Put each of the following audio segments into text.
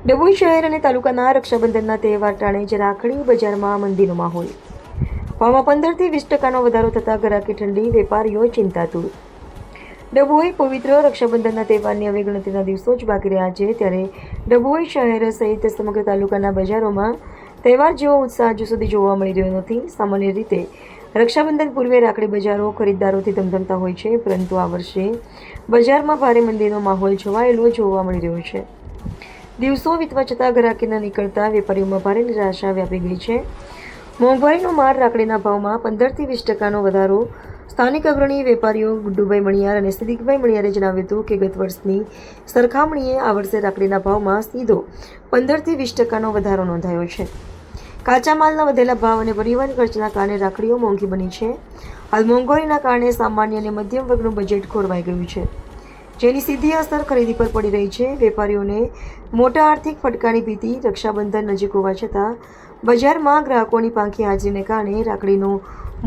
ડભોઈ શહેર અને તાલુકાના રક્ષાબંધનના તહેવાર ટાણે જ રાખડી બજારમાં મંદીનો માહોલ. ભાવમાં 15થી 20% વધારો થતાં ગ્રાહકી ઠંડી, વેપારીઓ ચિંતાતુર. ડભોઈ પવિત્ર રક્ષાબંધનના તહેવારની હવે ગણતરીના દિવસો જ બાકી રહ્યા છે, ત્યારે ડભોઈ શહેર સહિત સમગ્ર તાલુકાના બજારોમાં તહેવાર જેવો ઉત્સાહ હજુ સુધી જોવા મળી રહ્યો નથી. સામાન્ય રીતે રક્ષાબંધન પૂર્વે રાખડી બજારો ખરીદદારોથી ધમધમતા હોય છે, પરંતુ આ વર્ષે બજારમાં ભારે મંદીનો માહોલ છવાયેલો જોવા મળી રહ્યો છે. દિવસો વીતવા છતાં ગ્રાહકી ન નીકળતા વેપારીઓમાં ભારે નિરાશા વ્યાપી ગઈ છે. મોંઘવારીનો માર, રાખડીના ભાવમાં 15થી 20%નો વધારો. સ્થાનિક અગ્રણી વેપારીઓ ગુડ્ડુભાઈ મણિયાર અને સિદ્દીકભાઈ મણિયારે જણાવ્યું હતું કે ગત વર્ષની સરખામણીએ આ વર્ષે રાખડીના ભાવમાં સીધો 15થી 20%નો વધારો નોંધાયો છે. કાચા માલના વધેલા ભાવ અને પરિવહન ખર્ચના કારણે રાખડીઓ મોંઘી બની છે. હાલ મોંઘવારીના કારણે સામાન્ય અને મધ્યમ વર્ગનું બજેટ ખોરવાઈ ગયું છે, જેની સીધી અસર ખરીદી પર પડી રહી છે. વેપારીઓને મોટા આર્થિક ફટકાની ભીતિ. રક્ષાબંધન નજીક હોવા છતાં બજારમાં ગ્રાહકોની પાંખી હાજરીને કારણે રાખડીનો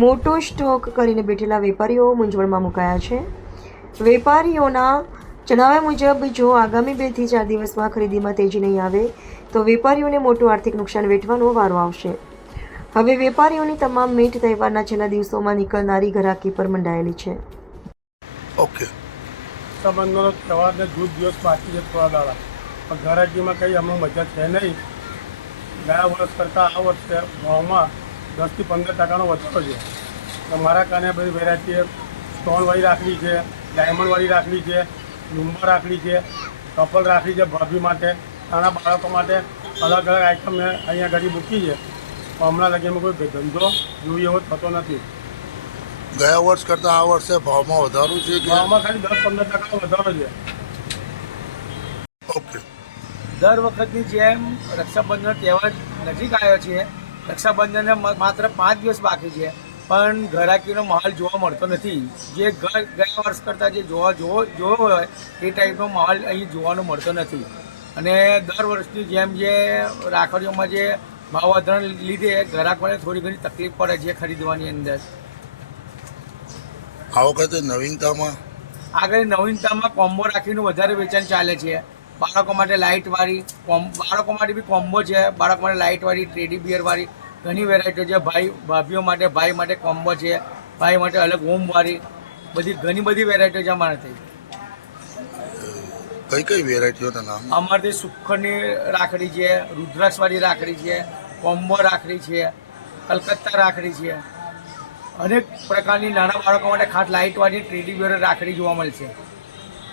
મોટો સ્ટોક કરીને બેઠેલા વેપારીઓ મૂંઝવણમાં મુકાયા છે. વેપારીઓના જણાવ્યા મુજબ જો આગામી 2 થી 4 દિવસમાં ખરીદીમાં તેજી નહીં આવે તો વેપારીઓને મોટું આર્થિક નુકસાન વેઠવાનો વારો આવશે. હવે વેપારીઓની તમામ મીટ તહેવારના છેલ્લા દિવસોમાં નીકળનારી ગ્રાહકી પર મંડાયેલી છે. ઓકે, રક્ષાબંધનનો તહેવારને દૂધ દિવસ બાકી છે, થોડા દાડા, પણ ઘરાકીમાં કંઈ અમને મજા છે નહીં. ગયા વર્ષ કરતાં આ વર્ષે ભાવમાં 10થી 15% વધારો છે. તો મારા કારણે બધી વેરાયટી સ્ટોનવાળી રાખડી છે, ડાયમંડવાળી રાખડી છે, લુંબર રાખડી છે, કપલ રાખડી છે, ભાભી માટે, નાના બાળકો માટે અલગ અલગ આઈટમ મેં અહીંયા ઘડી મૂકી છે. પણ હમણાં લગીમાં કોઈ ધંધો જોઈએ એવો થતો નથી. ગયા વર્ષ કરતાં આ વર્ષે ભાવમાં વધારો છે કે? ભાવમાં ખાલી 10-15% વધારો છે. ઓકે, દર વખતની જેમ રક્ષાબંધનનો તહેવાર નજીક આવ્યો છે. રક્ષાબંધનને માત્ર 5 દિવસ બાકી છે, પણ ઘરાકીનો માહોલ જોવા મળતો નથી. જે ગયા વર્ષ કરતાં જે જોવો હોય એ ટાઈપનો માહોલ અહીં જોવાનો મળતો નથી. અને દર વર્ષની જેમ જે રાખડીઓમાં જે ભાવ વધારાને લીધે ગ્રાહકોને થોડી ઘણી તકલીફ પડે છે ખરીદવાની અંદર. આ વખતે નવીનતામાં આગળ નવીનતામાં કોમ્બો રાખીનું વધારે વેચાણ ચાલે છે. બાળકો માટે લાઇટવાળી બાળકો માટે બી કોમ્બો છે. બાળકો માટે લાઇટવાળી, ટેડી બિયરવાળી ઘણી વેરાયટીઓ છે. ભાભીઓ માટે, ભાઈ માટે કોમ્બો છે. ભાઈ માટે અલગ હોમવાળી ઘણી બધી વેરાયટીઓ છે અમારાથી. કઈ વેરાયટીઓના નામ? અમારાથી સુખડની રાખડી છે, રુદ્રાક્ષવાળી રાખડી છે, કોમ્બો રાખડી છે, કલકત્તા રાખડી છે. અનેક પ્રકારની નાના બાળકો માટે ખાસ લાઇટવાળી ટેડી બિયર રાખડી જોવા મળશે.